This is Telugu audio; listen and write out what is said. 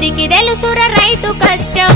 నీకి తెలుసుర రైతు కష్టం.